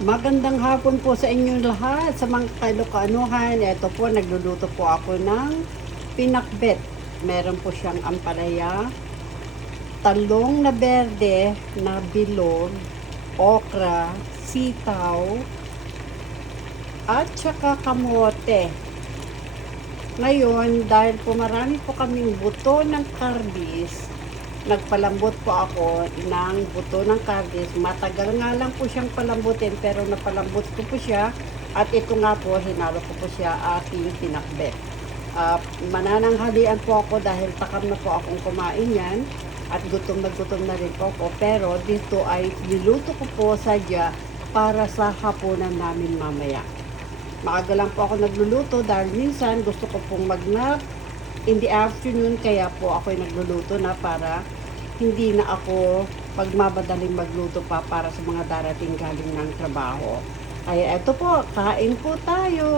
Magandang hapon po sa inyong lahat, sa mga kalokaanuhan. Ito po, nagluluto po ako ng pinakbet. Meron po siyang ampalaya, talong na berde na bilog, okra, sitaw, at saka kamote. Ngayon, dahil po marami po kaming buto ng kardis, nagpalambot po ako ng buto ng kardis. Matagal nga lang po siyang palambutin, pero napalambot ko po siya. At ito nga po, hinalo ko po siya aking pinakbet. Manananghalian po ako dahil takam na po akong kumain yan. At gutom na rin po ako. Pero dito ay niluto ko po sadya para sa hapunan namin mamaya. Maaga lang po ako nagluluto dahil minsan gusto ko pong mag-nap in the afternoon, kaya po ako'y nagluluto na para hindi na ako pagmamadaling magluto pa para sa mga darating galing ng trabaho. Kaya eto po, kain po tayo.